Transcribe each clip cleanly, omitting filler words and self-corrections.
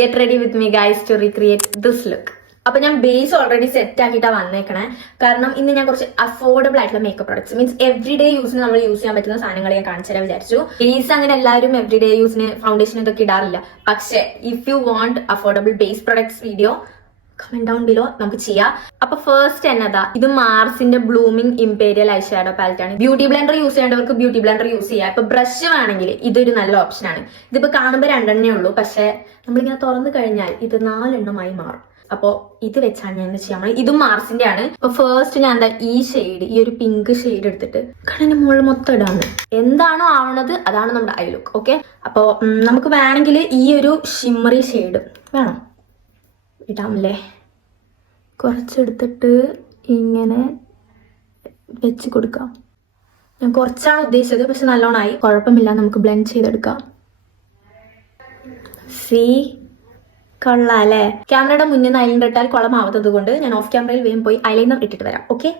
Get ready with me guys to recreate this look. അപ്പൊ ഞാൻ base already set ആക്കിയിട്ടാണ് വന്നേക്കണേ. കാരണം ഇന്ന് ഞാൻ കുറച്ച് അഫോർഡബിൾ ആയിട്ടുള്ള makeup products means every day യൂസിന് നമ്മൾ യൂസ് ചെയ്യാൻ പറ്റുന്ന സാധനങ്ങൾ ഞാൻ കാണിച്ചു തരാൻ വിചാരിച്ചു. ബേസ് അങ്ങനെ എല്ലാവരും എവറി ഡേ യൂസിന് ഫൗണ്ടേഷൻ ഇതൊക്കെ ഇടാറില്ല. പക്ഷേ if you want affordable base products video comment down below നമുക്ക് ചെയ്യാം. അപ്പൊ ഫസ്റ്റ് എന്നതാ, ഇത് മാർസിന്റെ ബ്ലൂമിംഗ് ഇംപീരിയൽ ഐഷാഡോ പാലറ്റ് ആണ്. ബ്യൂട്ടി ബ്ലെൻഡർ യൂസ് ചെയ്യേണ്ടവർക്ക് ബ്യൂട്ടി ബ്ലെൻഡർ യൂസ് ചെയ്യാം. ഇപ്പൊ ബ്രഷ് വേണമെങ്കിൽ ഇതൊരു നല്ല ഓപ്ഷൻ ആണ്. ഇതിപ്പോ കാണുമ്പോൾ 2 ഉള്ളൂ, പക്ഷെ നമ്മളിങ്ങനെ തുറന്നു കഴിഞ്ഞാൽ ഇത് 4 മാറും. അപ്പോ ഇത് വെച്ചാണ് ഞാൻ ചെയ്യാൻ. ഇതും മാർസിന്റെ ആണ്. അപ്പൊ ഫസ്റ്റ് ഞാൻ എന്താ ഈ ഷെയ്ഡ്, ഈ ഒരു പിങ്ക് ഷെയ്ഡ് എടുത്തിട്ട് കണ്ണിന്റെ മുകളിൽ മൊത്തം ഇടാണ്. എന്താണോ ആവണത് അതാണ് നമ്മുടെ ഐ ലുക്ക്. ഓക്കെ, അപ്പൊ നമുക്ക് വേണമെങ്കിൽ ഈ ഒരു ഷിമ്മറി ഷെയ്ഡ് വേണം ഇടാമല്ലേ. കുറച്ചെടുത്തിട്ട് ഇങ്ങനെ വെച്ച് കൊടുക്കാം. ഞാൻ കുറച്ചാണ് ഉദ്ദേശിച്ചത്, പക്ഷെ നല്ലോണമായി, കുഴപ്പമില്ല. നമുക്ക് ബ്ലെൻഡ് ചെയ്തെടുക്കാം. കൊള്ളാം അല്ലേ? ക്യാമറയുടെ മുന്നിൽ നിന്ന് ഐലൈനർ ഇട്ടാൽ കുളമാവാത്തത് കൊണ്ട് ഞാൻ ഓഫ് ക്യാമറയിൽ വേഗം പോയി ഐലൈനർ ഇട്ടിട്ട് വരാം. ഓക്കെ,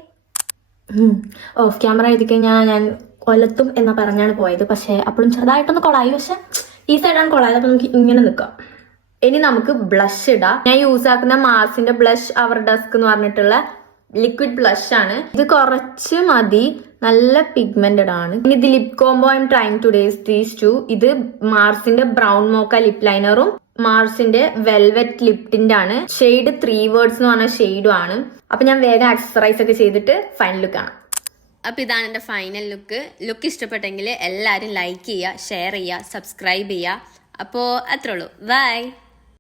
ഓഫ് ക്യാമറ എഴുതി കഴിഞ്ഞാൽ ഞാൻ കൊലത്തും എന്ന് പറഞ്ഞാണ് പോയത്. പക്ഷെ അപ്പോഴും ചെറുതായിട്ടൊന്ന് കൊളായി. പക്ഷെ ഈ സൈഡാണ് കൊളായത്. അപ്പൊ നമുക്ക് ഇങ്ങനെ നിൽക്കാം. ഇനി നമുക്ക് ബ്ലഷ് ഇടാം. ഞാൻ യൂസ് ആക്കുന്ന മാർസിന്റെ ബ്ലഷ് അവർ ഡസ്ക് എന്ന് പറഞ്ഞിട്ടുള്ള ലിക്വിഡ് ബ്ലഷ് ആണ്. ഇത് കുറച്ച് മതി, നല്ല പിഗ്മെന്റഡ് ആണ്. ഇനി ഇത് lip combo I'm trying to days these two. ഇത് മാർസിന്റെ ബ്രൗൺ മോക്ക ലിപ് ലൈനറും മാർസിന്റെ വെൽവെറ്റ് ലിപ് ടിന്റ് ആണ്. ഷെയ്ഡ് 3 വേർഡ്സ് എന്ന് പറഞ്ഞ ഷെയ്ഡും ആണ്. അപ്പൊ ഞാൻ വേഗം ആക്സസറൈസ് ഒക്കെ ചെയ്തിട്ട് ഫൈനൽ ലുക്ക് ആണ്. അപ്പൊ ഇതാണ് എന്റെ ഫൈനൽ ലുക്ക്. ലുക്ക് ഇഷ്ടപ്പെട്ടെങ്കിൽ എല്ലാവരും ലൈക്ക് ചെയ്യുക, ഷെയർ ചെയ്യുക, സബ്സ്ക്രൈബ് ചെയ്യുക. അപ്പോൾ അത്രേ ഉള്ളൂ. ബൈ.